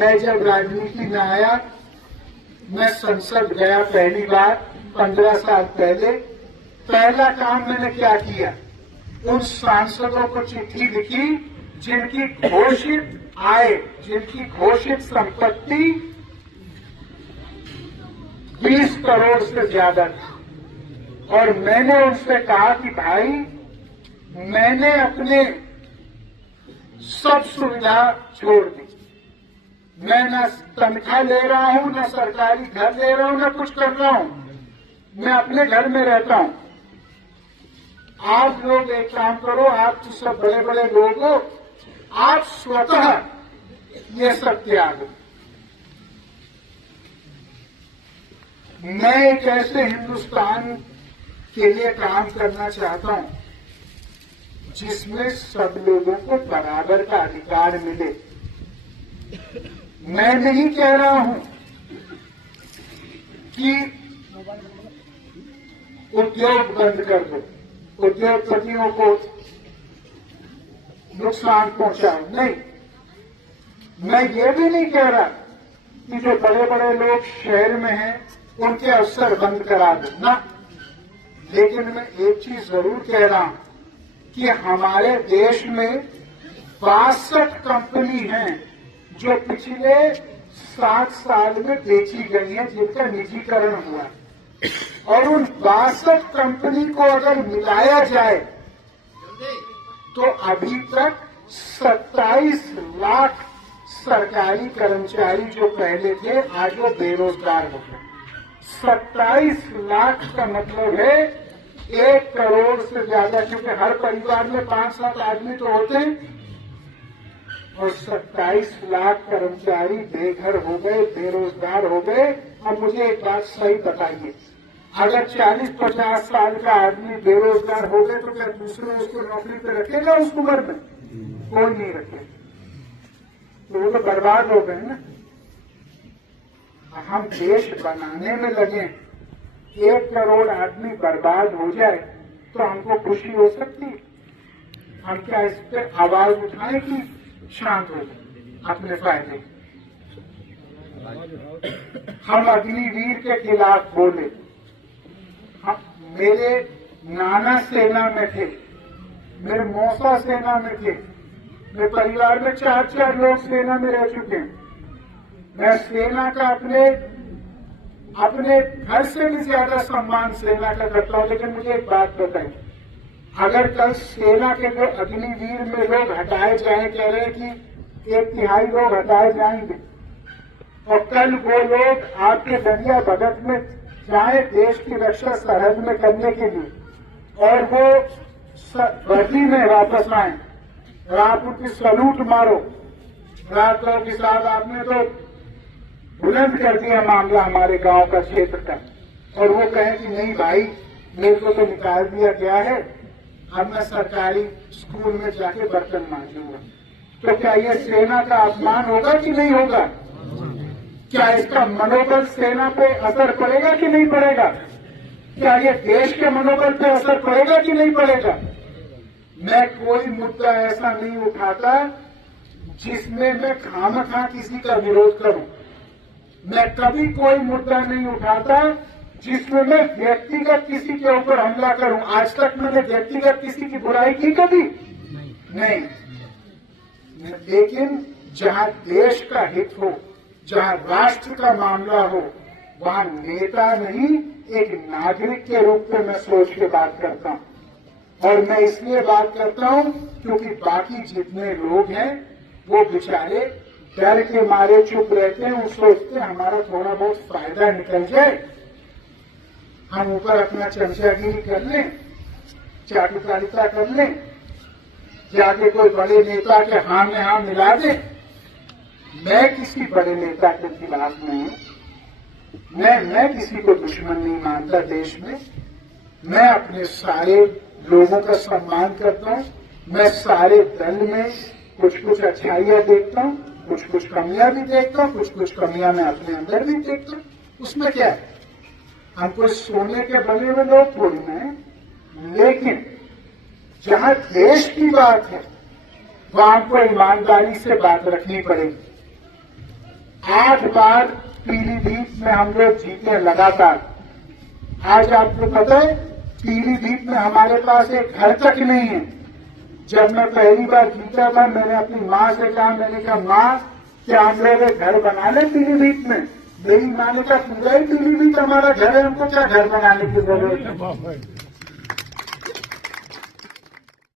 मैं जब राजनीति में आया, मैं संसद गया पहली बार 15 साल पहले, पहला काम मैंने क्या किया, उन सांसदों को चिट्ठी लिखी जिनकी घोषित आय, जिनकी घोषित संपत्ति 20 करोड़ से ज्यादा थी, और मैंने उनसे कहा कि भाई, मैंने अपने सब सुविधा छोड़ दी, मैं न तनख्वाह ले रहा हूं, न सरकारी घर ले रहा हूं, न कुछ कर रहा हूं, मैं अपने घर में रहता हूं। आप लोग एक काम करो, आप तो सब बड़े बड़े लोग हो, आप स्वतः ये सब त्याग। मैं एक ऐसे हिंदुस्तान के लिए काम करना चाहता हूं जिसमें सब लोगों को बराबर का अधिकार मिले। मैं नहीं कह रहा हूं कि उद्योग बंद कर दो, उद्योगपतियों को नुकसान पहुंचाओ, नहीं। मैं ये भी नहीं कह रहा कि जो बड़े बड़े लोग शहर में हैं उनके अवसर बंद करा दो ना, लेकिन मैं एक चीज जरूर कह रहा हूं कि हमारे देश में 62 कंपनी हैं जो पिछले 7 साल में बेची गई हैं, जिनका निजीकरण हुआ, और उन 62 कंपनी को अगर मिलाया जाए तो अभी तक 27 लाख सरकारी कर्मचारी जो पहले थे आज वो बेरोजगार हो गए। 27 लाख का मतलब है 1 करोड़ से ज्यादा, क्योंकि हर परिवार में 5-7 आदमी तो होते हैं, और 27 लाख कर्मचारी बेघर हो गए, बेरोजगार हो गए। अब मुझे एक बात सही बताइए, अगर 40-50 साल का आदमी बेरोजगार हो गए तो क्या दूसरे उसको नौकरी पे रखेगा उस उम्र में? कोई नहीं रखेगा, तो वो तो बर्बाद हो गए ना। हम देश बनाने में लगे, 1 करोड़ आदमी बर्बाद हो जाए तो हमको खुशी हो सकती है? हम क्या इस पर आवाज उठाएं कि शांत हो जाए अपने फायदे? हम अग्निवीर के खिलाफ बोले, मेरे नाना सेना में थे, मेरे मौसा सेना में थे, मेरे परिवार में 4-4 लोग सेना में रह चुके हैं। मैं सेना का अपने घर से भी ज्यादा सम्मान सेना का करता हूं, लेकिन मुझे एक बात बताइए, अगर कल सेना के जो अग्निवीर में लोग हटाए जाए, कह रहे हैं कि 1/3 लोग हटाए जाएंगे, और कल वो लोग आपके दरिया भगत में जाए देश की रक्षा सरहद में करने के लिए, और वो वर्दी में वापस आए और आप उनकी सलूट मारो, रात कहो कि साहब आपने तो बुलंद कर दिया मामला हमारे गांव का, क्षेत्र का, और वो कहें कि नहीं भाई, मेरे को तो निकाल दिया गया है, अब मैं सरकारी स्कूल में जाके बर्तन मांजूंगा, तो क्या यह सेना का अपमान होगा कि नहीं होगा? क्या इसका मनोबल सेना पे असर पड़ेगा कि नहीं पड़ेगा? क्या ये देश के मनोबल पे असर पड़ेगा कि नहीं पड़ेगा? मैं कोई मुद्दा ऐसा नहीं उठाता जिसमें मैं खामखा किसी का विरोध करूं। मैं कभी कोई मुद्दा नहीं उठाता जिसमें मैं व्यक्तिगत किसी के ऊपर हमला करूं। आज तक मैंने व्यक्तिगत किसी की बुराई की कभी नहीं, लेकिन जहां देश का हित हो, जहां राष्ट्र का मामला हो, वहां नेता नहीं, एक नागरिक के रूप में मैं सोच के बात करता हूं। और मैं इसलिए बात करता हूं क्योंकि बाकी जितने लोग हैं वो बेचारे डर के मारे चुप रहते हैं, वो सोचते हैं हमारा थोड़ा बहुत फायदा निकल जाए, हम ऊपर अपना चमचागिरी कर लें, चाटुकारिता कर लें, जाके कोई बड़े नेता के हाँ में हाँ मिला दे। मैं किसी बड़े नेता के खिलाफ नहीं हूं, मैं किसी को दुश्मन नहीं मानता देश में। मैं अपने सारे लोगों का सम्मान करता हूं, मैं सारे दल में कुछ अच्छाइयां देखता हूं, कुछ कमियां भी देखता हूं, कुछ कमियां मैं अपने अंदर भी देखता हूं। उसमें क्या है, हम कोई सोने के बने हुए लोग थोड़ी ना हैं, लेकिन जहां देश की बात है वहां हमको ईमानदारी से बात रखनी पड़ेगी। 8 बार पीलीभीत में हम लोग जीते लगातार। आज आपको पता है पीलीभीत में हमारे पास एक घर तक नहीं है। जब मैं पहली बार जीता था मैंने अपनी माँ से कहा, मैंने कहा माँ क्या हम लोग एक घर बना लें पीलीभीत में? मेरी माँ ने कहा पूरा ही पीलीभीत हमारा घर है, हमको क्या घर बनाने की जरूरत है।